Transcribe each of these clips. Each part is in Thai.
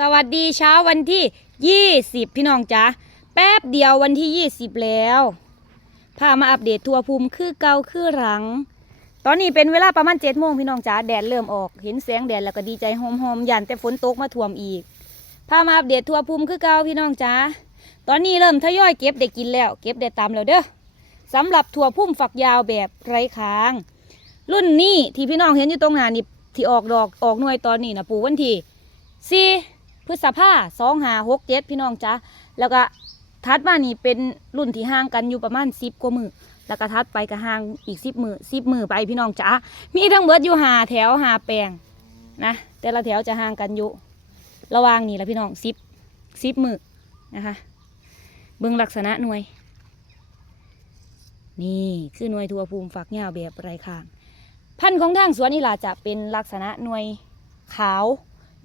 สวัสดีเช้าวันที่ 20 พี่น้องจ๋าแป๊บเดียววันที่ 20 แล้วพามาอัปเดตทัวร์ภูมิคือเก่าคือหลัง ตอนนี้เป็นเวลาประมาณ7โมงพี่น้องจ๋าแดดเริ่มออก เห็นแสงแดดแล้วก็ดีใจหอมๆยันแต่ฝนตกมาท่วมอีกพามาอัปเดตทัวร์ภูมิคือเก่าพี่น้องจ๋าตอนนี้เริ่มทยอยเก็บได้กินแล้ว เก็บได้ตามแล้วเด้อสำหรับถั่วพุ่มฝักยาวแบบไร้ค้าง รุ่นนี้ที่พี่น้องเห็นอยู่ตรงหน้านี่ที่ออกดอกออกหน่วยตอนนี้นะปลูกวันที่สี่ พฤษภาสองหาหกเจ็ดพี่น้องจ้าแล้วก็ทัดมานี่เป็นรุ่นที่ห่างกันอยู่ประมาณสิบกว่ามือแล้วก็ทัดไปก็ห่างอีกสิบมือสิบมือไปพี่น้องจ้ามีทั้งเบิดอยู่หาแถวหาแปลงนะแต่ละแถวจะห่างกันอยู่ ระวางนี่แหละพี่น้องสิบสิบมือนะคะเบิ่งลักษณะหน่วย นี่คือหน่วยทัวภูมิฝักยาแบบไรข้าง พันธุ์ของทางสวนนี่ล่ะจะเป็นลักษณะหน่วยขาว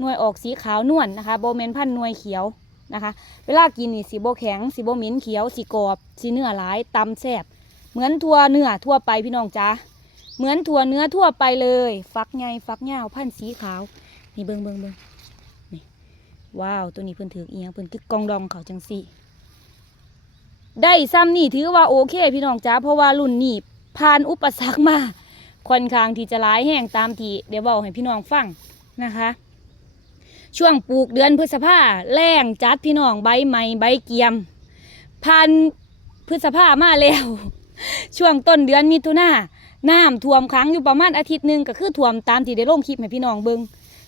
หน่วยออกสีขาวนวลนะคะโบเมนพันหน่วยเขียวนะคะ เวลากินนี่สีโบแข็งสีโบหม็นเขียวสีกรอบสีเนื้อหลายตำแซ่บเหมือนทั่วเนื้อทั่วไปพี่น้องจ้าเหมือนถั่วเนื้อทั่วไปเลย ฟักไงฟักยาพันสีขาวนี่เบิงเบิงเบิงนี่ว้าวตัวนี้เพิ่นถือเอียงเพิ่นคือกองดองเขาจังสีได้ซ้ำนี่ถือว่าโอเค พี่น้องจ้าเพราะว่ารุ่นนี้ผ่านอุปสรรคมาค่อนข้างที่จะร้ายแห้งตามที่เดี๋ยวบอกให้พี่น้องฟังนะคะ ช่วงปลูกเดือนพฤษภาแรงจัดพี่น้องใบใหม่ใบเกียมพันพฤษภามาแล้ว ช่วงต้นเดือนมิถุนาน้ำท่วมขังอยู่ประมาณอาทิตย์หนึ่งก็คือท่วมตามที่ได้ลงคลิปให้พี่น้องเบิง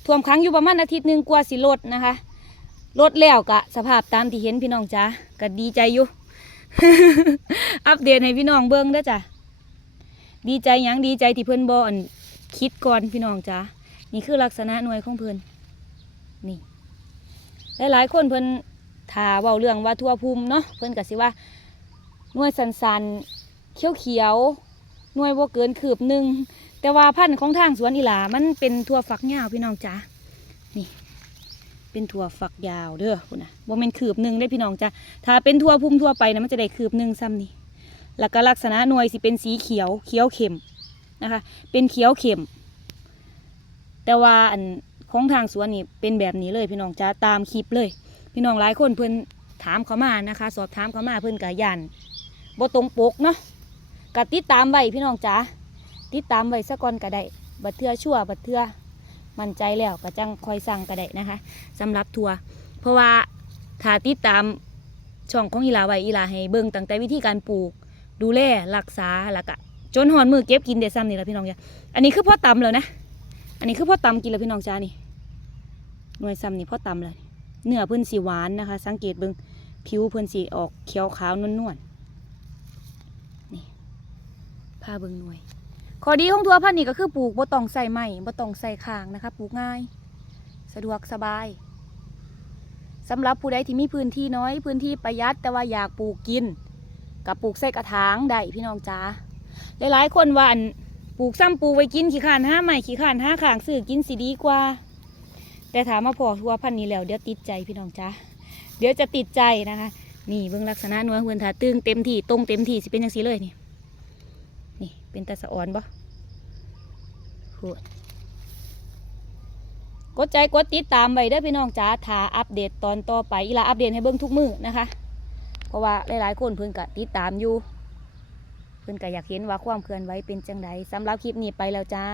ท่วมขังอยู่ประมาณอาทิตย์หนึ่งกว่าสิลดนะคะลดแล้วกะสภาพตามที่เห็นพี่น้องจ้าก็ดีใจอยู่อัปเดตให้พี่น้องเบิงด้จ้ะดีใจยังดีใจที่เพิ่อนบอนคิดก่อนพี่น้องจ้านี่คือลักษณะหน่วยของเพิ่น นี่ หลายๆคนเพิ่นถาเว้าเรื่องว่าทั่วภูมิเนาะเพิ่นก็สิว่าหน่วยสันๆเขียวๆหน่วยบ่เกินคืบหนึ่งแต่ว่าพันธุ์ของทางสวนอีหลามันเป็นทั่วฝักยาวพี่น้องจ้านี่ เป็นถั่วฝักยาวเด้อคุณนะบ่แม่นคืบหนึ่งได้พี่น้องจ้าถ้าเป็นทั่วภูมิทั่วไปนะมันจะได้คืบหนึ่งซ้ำนี่แล้วก็ลักษณะหน่วยสิเป็นสีเขียวเขียวเข้มนะคะ เป็นเขียวเข้มแต่ว่าอัน ของทางสวนนี่เป็นแบบนี้เลยพี่น้องจ้าตามคลิปเลย พี่น้องหลายคนเพิ่อนถามเขามานะคะ สอบถามเขามาเพิ่อนกะยันบ่ตรงปกเนาะกะติดตามไว้พี่น้องจ้าติดตามไว้ซะก่อนก็ได้บัดเทือชั่วบัดเทือมั่นใจแล้วก็จังคอยสั่งก็ได้นะคะสำหรับทัวร์เพราะว่าถ้าติดตามช่องของอีลาไว้อีลาให้เบิ่งตั้งแต่วิธีการปลูก ดูแลรักษาแล้วก็จนหอนมือเก็บกินเดซ้ำนี่แหละพี่น้องจ้าอันนี้คือพ่อตำเลยนะ อันนี้คือพ่อตำกินแล้วพี่น้องจ้านี่ หน่วยซ้ำนี่พ่อตำเลยเนื้อเพิ่นสีหวานนะคะ สังเกตเบิงผิวเพิ่นสีออกเขียวขาวนวลๆนี่ผ้าเบิงหน่วยข้อดีของทัวพันธุ์นี่ก็คือปลูกบ่ต้องใส่ไม้บ่ต้องใส่คางนะคะ ปลูกง่าย สะดวกสบายสำหรับผู้ใดที่มีพื้นที่น้อย พื้นที่ประหยัดแต่ว่าอยากปลูกกินกับปลูกใส่กระถางได้พี่น้องจ้าหลายๆคนว่าอันปลูกซ้ำปลูกไว้กินขี้ขานห้าใหม่ขี้ขานห้าขางซื้อกินสิดีกว่า แต่ถามมาพอทัวพันนี้แล้วเดี๋ยวติดใจพี่น้องจ้าเดี๋ยวจะติดใจนะคะ นี่เบื้องลักษณะหนัวเฮือนถาตึงเต็มที่ตรงเต็มที่สิเป็นยังสีเลยนี่นี่เป็นตาสะอ่อนบ่โหกดใจกดติดตามไว้เด้อพี่น้องจ้าถาอัปเดตตอนต่อไปอีลาอัปเดตให้เบิ่งทุกมือนะคะ เพราะว่าหลายๆคนเพิ่นก็ติดตามอยู่เพิ่นก็อยากเห็นว่าความเคลื่อนไหวเป็นจังใดสำหรับคลิปนี้ไปแล้วจ้า